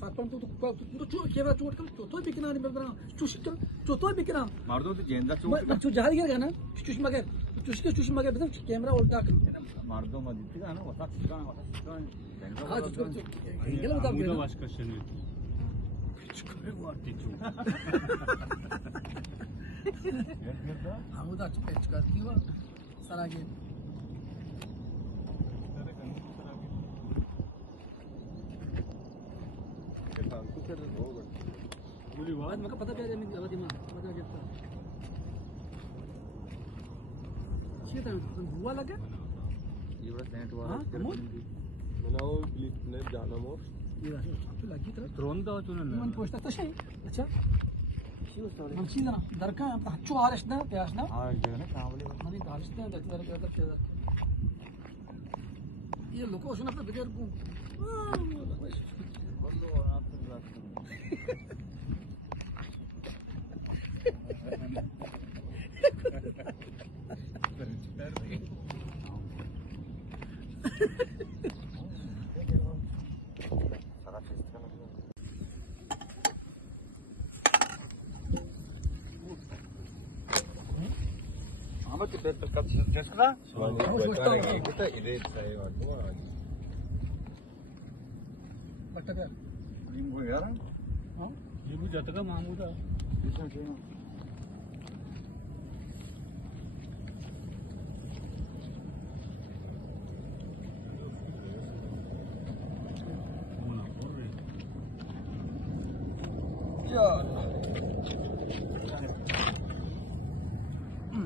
सातपन तो केवल चोट कर चोतो बिकना नहीं बना चुश कर चोतो बिकना मार दो तो जेंदा चोट चुश जहाज गिर गया ना चुश मगर बता कैमरा उल्टा कर मार दो मत दिखता ना वसा हां चुश कर इंगल बता मुझे वाश क्वेश्चन है करे वो टीचू हम उदा चुप करती हो सारा के आज मका पता क्या नहीं अवधि में पता क्या था हुआ लगे ये बड़ा सेंट हुआ बनाओ प्लीज ने जाना मो ये तो लगी तरह ड्रोन का तूने मन पोस्ट तसे अच्छा हम सीधा दरका हच्चो आरसना प्यासना हां ये ना कावले मनी दालसना दर ये लोको सुना पे बगैर को बोलो आप बात 아무튼 됐다 됐다 kita ide saya waktu बट्टा कर नींबू यार हां ये भी जाता का मामूदा इसमें क्यों या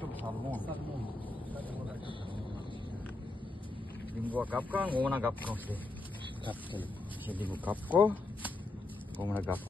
좀 살모 salmon नींबू kapka ngona kapka sih kapten jadi bu kapko ngona kapko